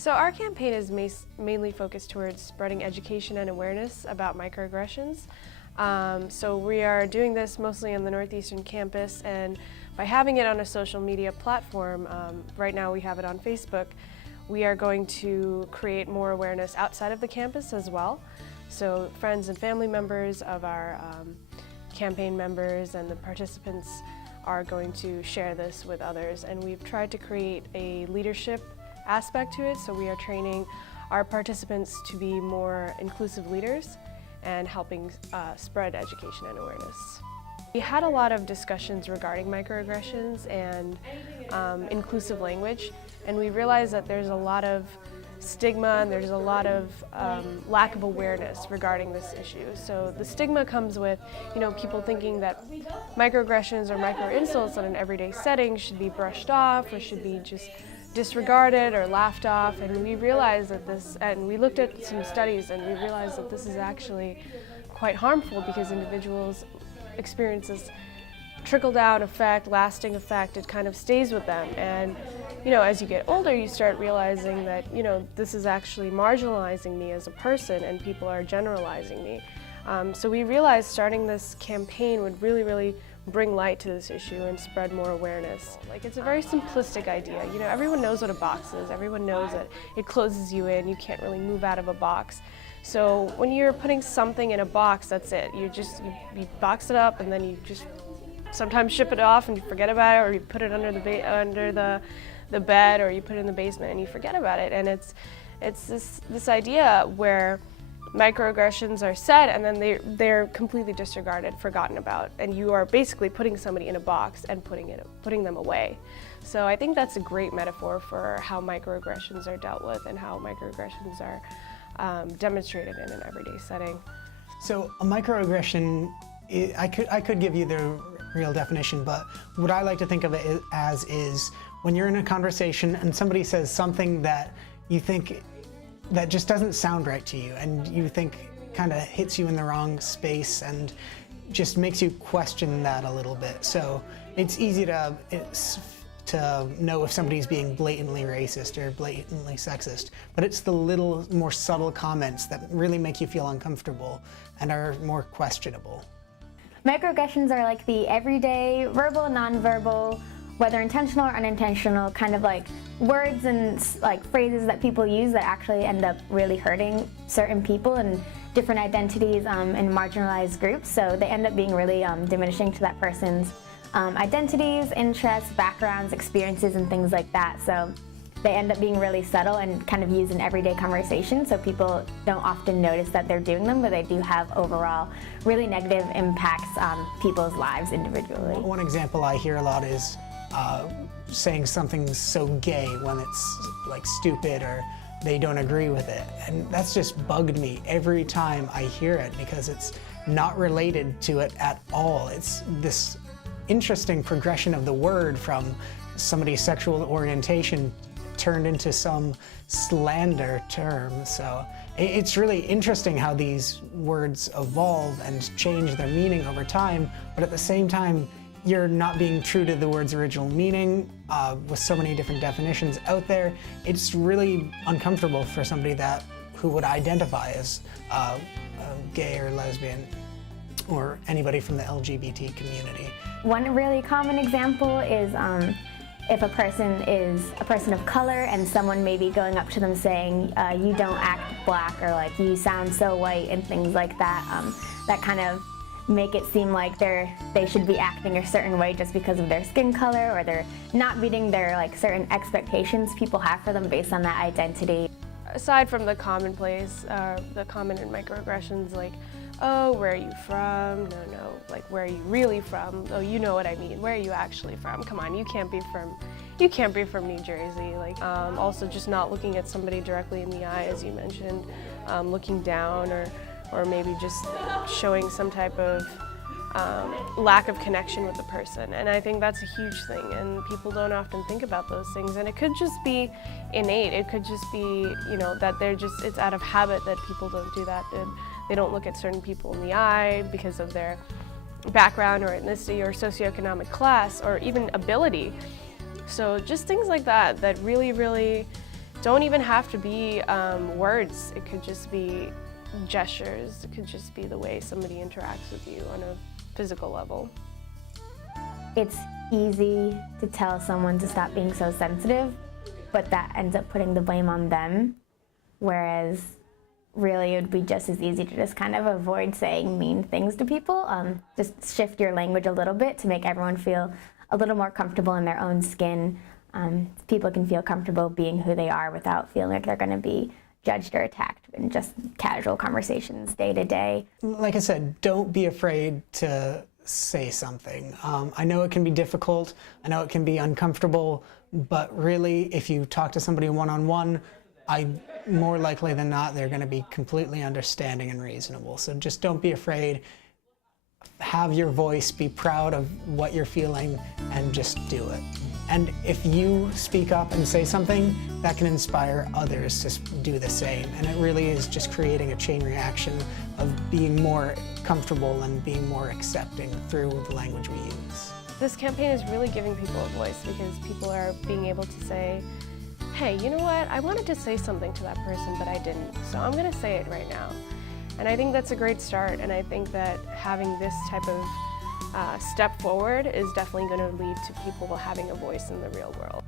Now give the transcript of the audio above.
So our campaign is mainly focused towards spreading education and awareness about microaggressions. So we are doing this mostly on the Northeastern campus, and by having it on a social media platform, right now we have it on Facebook, we are going to create more awareness outside of the campus as well. So friends and family members of our campaign members and the participants are going to share this with others, and we've tried to create a leadership aspect to it, so we are training our participants to be more inclusive leaders and helping spread education and awareness. We had a lot of discussions regarding microaggressions and inclusive language, and we realized that there's a lot of stigma and there's a lot of lack of awareness regarding this issue. So the stigma comes with, people thinking that microaggressions or micro-insults in an everyday setting should be brushed off or should be just disregarded or laughed off, and we realized that and we looked at some studies and we realized that this is actually quite harmful because individuals experience this trickle-down effect, lasting effect. It kind of stays with them, and as you get older you start realizing that this is actually marginalizing me as a person and people are generalizing me. So we realized starting this campaign would really bring light to this issue and spread more awareness. It's a very simplistic idea. Everyone knows what a box is. Everyone knows that it closes you in. You can't really move out of a box. So when you're putting something in a box, that's it. You box it up and then you just sometimes ship it off and you forget about it, or you put it under the bed, or you put it in the basement and you forget about it. And it's this idea where microaggressions are said and then they're completely disregarded, forgotten about, and you are basically putting somebody in a box and putting them away. So I think that's a great metaphor for how microaggressions are dealt with and how microaggressions are demonstrated in an everyday setting. So a microaggression, I could give you the real definition, but what I like to think of it as is when you're in a conversation and somebody says something that you think that just doesn't sound right to you, and you think kind of hits you in the wrong space and just makes you question that a little bit. So it's easy to know if somebody's being blatantly racist or blatantly sexist, but it's the little more subtle comments that really make you feel uncomfortable and are more questionable. Microaggressions are like the everyday, verbal, nonverbal, whether intentional or unintentional, kind of like words and phrases that people use that actually end up really hurting certain people and different identities and marginalized groups. So they end up being really diminishing to that person's identities, interests, backgrounds, experiences, and things like that. So they end up being really subtle and kind of used in everyday conversation, so people don't often notice that they're doing them, but they do have overall really negative impacts on people's lives individually. One example I hear a lot is saying something's so gay when it's stupid or they don't agree with it. And that's just bugged me every time I hear it because it's not related to it at all. It's this interesting progression of the word from somebody's sexual orientation turned into some slander term. So it's really interesting how these words evolve and change their meaning over time, but at the same time, you're not being true to the word's original meaning with so many different definitions out there. It's really uncomfortable for somebody who would identify as gay or lesbian or anybody from the LGBT community. One really common example is if a person is a person of color and someone may be going up to them saying, you don't act black, or you sound so white, and things like that, that kind of make it seem like they should be acting a certain way just because of their skin color, or they're not meeting their certain expectations people have for them based on that identity. Aside from the commonplace, the common in microaggressions oh, where are you from? No, where are you really from? Oh, you know what I mean. Where are you actually from? Come on, you can't be from New Jersey. Also just not looking at somebody directly in the eye, as you mentioned, looking down, or maybe just showing some type of lack of connection with the person. And I think that's a huge thing, and people don't often think about those things. And it could just be innate. It could just be, that it's out of habit that people don't do that. They don't look at certain people in the eye because of their background or ethnicity or socioeconomic class or even ability. So just things like that really don't even have to be words. It could just be gestures. It could just be the way somebody interacts with you on a physical level. It's easy to tell someone to stop being so sensitive, but that ends up putting the blame on them, whereas really it would be just as easy to just kind of avoid saying mean things to people. Just shift your language a little bit to make everyone feel a little more comfortable in their own skin. People can feel comfortable being who they are without feeling like they're going to be judged or attacked in just casual conversations day to day. Like I said, don't be afraid to say something. I know it can be difficult, I know it can be uncomfortable, but really if you talk to somebody one-on-one, more likely than not, they're going to be completely understanding and reasonable. So just don't be afraid. Have your voice, be proud of what you're feeling, and just do it. And if you speak up and say something, that can inspire others to do the same. And it really is just creating a chain reaction of being more comfortable and being more accepting through the language we use. This campaign is really giving people a voice because people are being able to say, hey, you know what, I wanted to say something to that person, but I didn't, so I'm going to say it right now. And I think that's a great start, and I think that having this type of step forward is definitely going to lead to people having a voice in the real world.